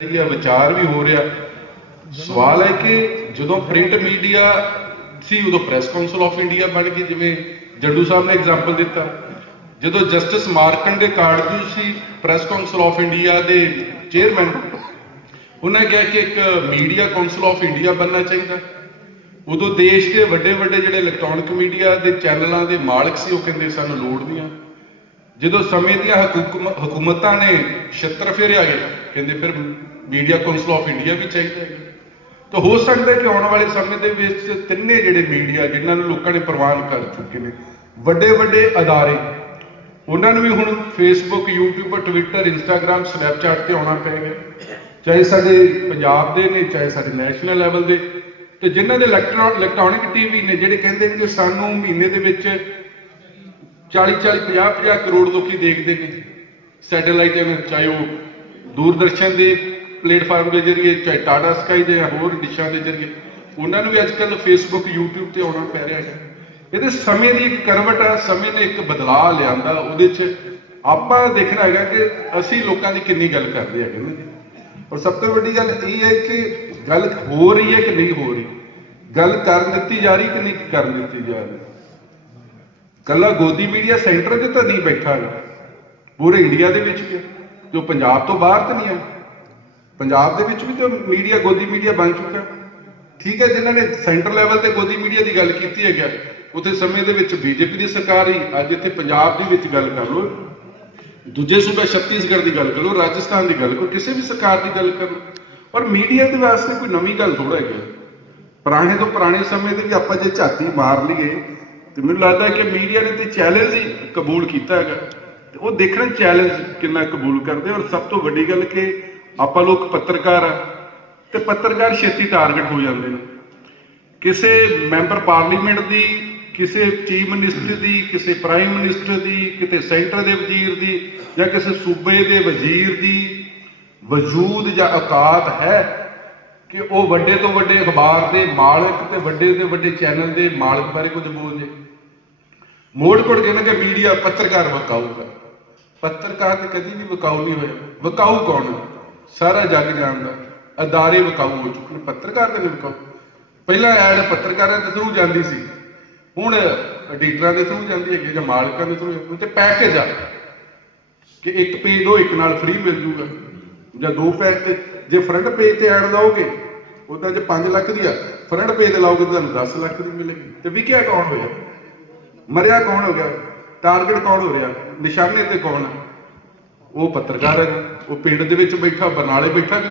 ਇਹ ਵਿਚਾਰ ਵੀ ਹੋ ਰਿਹਾ। ਸਵਾਲ ਹੈ ਕਿ ਜਦੋਂ ਪ੍ਰਿੰਟ ਮੀਡੀਆ ਸੀ, ਉਦੋਂ ਪ੍ਰੈਸ ਕਾਉਂਸਲ ਆਫ ਇੰਡੀਆ ਬਣ ਗਈ, ਜਿਵੇਂ ਜੱਡੂ ਸਾਹਿਬ ਨੇ ਐਗਜ਼ਾਮਪਲ ਦਿੱਤਾ। ਜਦੋਂ ਜਸਟਿਸ ਮਾਰਕੰਡੇ ਕਾਰਡੂ ਸੀ ਪ੍ਰੈਸ ਕਾਉਂਸਲ ਆਫ ਇੰਡੀਆ ਦੇ ਚੇਅਰਮੈਨ ਉਹਨਾਂ ਕਿਹਾ ਕਿ ਇੱਕ ਮੀਡੀਆ ਕਾਉਂਸਲ ਆਫ ਇੰਡੀਆ ਬਣਨਾ ਚਾਹੀਦਾ। ਉਦੋਂ ਦੇਸ਼ ਦੇ ਵੱਡੇ ਵੱਡੇ ਜਿਹੜੇ ਇਲੈਕਟ੍ਰੋਨਿਕ ਮੀਡੀਆ ਦੇ ਚੈਨਲਾਂ ਦੇ ਮਾਲਕ ਸੀ, ਉਹ ਕਹਿੰਦੇ ਸਾਨੂੰ ਲੋੜ ਨਹੀਂ ਆ। ਜਦੋਂ ਸਮੇਂ ਦੀਆਂ ਹਕੂਕਮ ਹਕੂਮਤਾਂ ਨੇ ਛੱਤਰ ਫੇਰਿਆ ਗਿਆ, ਕਹਿੰਦੇ ਫਿਰ ਮੀਡੀਆ ਕਾਉਂਸਲ ਆਫ ਇੰਡੀਆ ਵੀ ਚਾਹੀਦਾ ਹੈ। ਤਾਂ ਹੋ ਸਕਦਾ ਕਿ ਆਉਣ ਵਾਲੇ ਸਮੇਂ ਦੇ ਵਿੱਚ ਤਿੰਨੇ ਜਿਹੜੇ ਮੀਡੀਆ ਜਿਨ੍ਹਾਂ ਨੂੰ ਲੋਕਾਂ ਨੇ ਪ੍ਰਵਾਨ ਕਰ ਚੁੱਕੇ ਨੇ ਵੱਡੇ ਵੱਡੇ ਅਦਾਰੇ, ਉਹਨਾਂ ਨੂੰ ਵੀ ਹੁਣ Facebook YouTube Twitter Instagram Snapchat ਤੇ ਆਉਣਾ ਪਏਗਾ ਚਾਹੇ ਸਾਡੇ ਪੰਜਾਬ ਦੇ ਨੇ, ਚਾਹੇ ਸਾਡੇ ਨੈਸ਼ਨਲ ਲੈਵਲ ਦੇ, ਤੇ ਜਿਨ੍ਹਾਂ ਦੇ ਇਲੈਕਟ੍ਰੋਨਿਕ ਟੀਵੀ ਨੇ, ਜਿਹੜੇ ਕਹਿੰਦੇ ਨੇ ਕਿ ਸਾਨੂੰ ਮਹੀਨੇ ਦੇ ਵਿੱਚ 40 40 50 50 ਕਰੋੜ ਲੋਕੀ ਦੇਖਦੇ ਨੇ। ਸੈਟੇਲਾਈਟ ਦੇ ਚਾਹੇ ਉਹ ਦੂਰਦਰਸ਼ਨ ਦੇ ਪਲੇਟਫਾਰਮ ਦੇ ਜ਼ਰੀਏ, ਚਾਹੇ ਟਾਟਾ ਸਕਾਈ ਦੇ ਜਾਂ ਹੋਰ ਡਿਸ਼ਾਂ ਦੇ ਜ਼ਰੀਏ। ਉਹਨਾਂ ਨੂੰ ਵੀ ਅੱਜ ਕੱਲ ਫੇਸਬੁੱਕ YouTube ਤੇ ਆਉਣਾ ਪੈ ਰਿਹਾ ਹੈ। ਇਹਦੇ ਸਮੇਂ ਦੀ ਇੱਕ ਕਰਵਟ ਆ, ਸਮੇਂ ਨੇ ਇੱਕ ਬਦਲਾਅ ਲਿਆਂਦਾ। ਉਹਦੇ 'ਚ ਆਪਾਂ ਦੇਖਣਾ ਹੈਗਾ ਕਿ ਅਸੀਂ ਲੋਕਾਂ ਦੀ ਕਿੰਨੀ ਗੱਲ ਕਰਦੇ ਹੈਗੇ ਨੇ। ਔਰ ਸਭ ਤੋਂ ਵੱਡੀ ਗੱਲ ਇਹ ਹੈ ਕਿ ਗੱਲ ਹੋ ਰਹੀ ਹੈ ਕਿ ਨਹੀਂ ਹੋ ਰਹੀ? ਗੱਲ ਕਰ ਦਿੱਤੀ ਜਾ ਰਹੀ ਕਿ ਨਹੀਂ ਕਰਨ ਦਿੱਤੀ ਜਾ ਰਹੀ? ਕੱਲਾ ਗੋਦੀ ਮੀਡੀਆ ਸੈਂਟਰ ਦੇ ਤਾਂ ਨਹੀਂ ਬੈਠਾ ਹੈ ਪੂਰੇ ਇੰਡੀਆ ਦੇ ਵਿੱਚ ਵੀ ਜੋ ਪੰਜਾਬ ਤੋਂ ਬਾਹਰ ਤਾਂ ਨਹੀਂ ਹੈ ਪੰਜਾਬ ਦੇ ਵਿੱਚ ਵੀ ਤਾਂ ਮੀਡੀਆ, ਗੋਦੀ ਮੀਡੀਆ ਬਣ ਚੁੱਕਾ ਠੀਕ ਹੈ, ਜਿਨ੍ਹਾਂ ਨੇ ਸੈਂਟਰ ਲੈਵਲ ਤੇ ਗੋਦੀ ਮੀਡੀਆ ਦੀ ਗੱਲ ਕੀਤੀ ਹੈ ਗਿਆ ਉੱਥੇ ਸਮੇਂ ਦੇ ਵਿੱਚ ਬੀਜੇਪੀ ਦੀ ਸਰਕਾਰ ਹੀ, ਅੱਜ ਇੱਥੇ ਪੰਜਾਬ ਦੀ ਵਿੱਚ ਗੱਲ ਕਰ ਲਓ। ਦੂਜੇ ਸੂਬੇ ਛੱਤੀਸਗੜ੍ਹ ਦੀ ਗੱਲ ਕਰੋ ਰਾਜਸਥਾਨ ਦੀ ਗੱਲ ਕਰੋ, ਕਿਸੇ ਵੀ ਸਰਕਾਰ ਦੀ ਗੱਲ ਕਰੋ। ਪਰ ਮੀਡੀਆ ਦੇ ਵਾਸਤੇ ਕੋਈ ਨਵੀਂ ਗੱਲ ਥੋੜਾ ਹੈਗਾ ਪੁਰਾਣੇ ਤੋਂ ਪੁਰਾਣੇ ਸਮੇਂ ਦੇ ਵੀ ਆਪਾਂ ਜੇ ਝਾਤੀ ਮਾਰ ਲਈਏ ਤੇ ਮੈਨੂੰ ਲੱਗਦਾ ਕਿ ਮੀਡੀਆ ਨੇ ਤੇ ਚੈਲੰਜ ਹੀ ਕਬੂਲ ਕੀਤਾ ਹੈਗਾ। ਤੇ ਉਹ ਦੇਖਣਾ ਚੈਲੰਜ ਕਿੰਨਾ ਕਬੂਲ ਕਰਦੇ ਔਰ ਸਭ ਤੋਂ ਵੱਡੀ ਗੱਲ ਕਿ ਆਪਾਂ ਲੋਕ ਪੱਤਰਕਾਰ ਆ ਤੇ ਪੱਤਰਕਾਰ ਛੇਤੀ ਟਾਰਗੇਟ ਹੋ ਜਾਂਦੇ ਨੇ। ਕਿਸੇ ਮੈਂਬਰ ਪਾਰਲੀਮੈਂਟ ਦੀ, ਕਿਸੇ ਚੀਫ ਮਿਨਿਸਟਰ ਦੀ, ਕਿਸੇ ਪ੍ਰਾਈਮ ਮਿਨਿਸਟਰ ਦੀ, ਕਿਤੇ ਸੈਂਟਰ ਦੇ ਵਜ਼ੀਰ ਦੀ ਜਾਂ ਕਿਸੇ ਸੂਬੇ ਦੇ ਵਜ਼ੀਰ ਦੀ ਵਜੂਦ ਜਾਂ ਔਕਾਤ ਹੈ ਕਿ ਉਹ ਵੱਡੇ ਤੋਂ ਵੱਡੇ ਅਖਬਾਰ ਦੇ ਮਾਲਕ ਤੇ ਵੱਡੇ ਤੋਂ ਵੱਡੇ ਚੈਨਲ ਦੇ ਮਾਲਕ ਬਾਰੇ ਕੁਝ ਬੋਲ ਜੇ ਮੋੜ ਕੋੜ ਕਹਿੰਦੇ ਕਿ ਮੀਡੀਆ ਪੱਤਰਕਾਰ ਵਕਾਊਗਾ। ਪੱਤਰਕਾਰ ਤੇ ਕਦੀ ਵੀ ਵਕਾਊ ਨਹੀਂ ਹੋਇਆ। ਵਕਾਊ ਕੌਣ ਸਾਰਾ ਜੱਗ ਜਾਣਦਾ। ਅਦਾਰੇ ਵਕਾਊ ਹੋ ਚੁੱਕੇ ਨੇ। ਪੱਤਰਕਾਰ ਤੇ ਵਕਾਊ। ਪਹਿਲਾਂ ਐਡ ਪੱਤਰਕਾਰਾਂ ਦੇ ਥਰੂ ਜਾਂਦੀ ਸੀ। ਹੁਣ ਐਡੀਟਰਾਂ ਦੇ ਥਰੂ ਜਾਂਦੀ ਹੈ ਜਾਂ ਮਾਲਕਾਂ ਦੇ ਥਰੂ ਤੇ ਪੈਕੇਜ ਆ। ਕਿ ਇੱਕ ਪੇਜ ਦੋ ਇੱਕ ਨਾਲ ਫ੍ਰੀ ਮਿਲ ਜੂਗਾ। ਜਾਂ ਦੋ ਪੈਜ ਤੇ ਜੇ ਫਰੰਟ ਪੇਜ ਤੇ ਐਡ ਲਾਓਗੇ, ਉਹਦਾ ਜੇ 5 ਲੱਖ ਦੀ ਆ ਫਰੰਟ ਪੇਜ ਤੇ ਲਾਓਗੇ ਤਾਂ ਤੁਹਾਨੂੰ 10 ਲੱਖ ਦੀ ਮਿਲੇਗੀ। ਤੇ ਵਿਕਿਆ ਕੌਣ ਹੋਇਆ? ਮਰਿਆ ਕੌਣ ਹੋ ਗਿਆ? ਟਾਰਗੇਟ ਕੌਣ ਹੋ ਰਿਹਾ? ਨਿਸ਼ਾਨੇ ਤੇ ਕੌਣ ਹੈ ਉਹ ਪੱਤਰਕਾਰ ਹੈ ਉਹ ਪਿੰਡ ਦੇ ਵਿੱਚ ਬੈਠਾ, ਬਰਨਾਲੇ ਬੈਠਾ। ਵੀ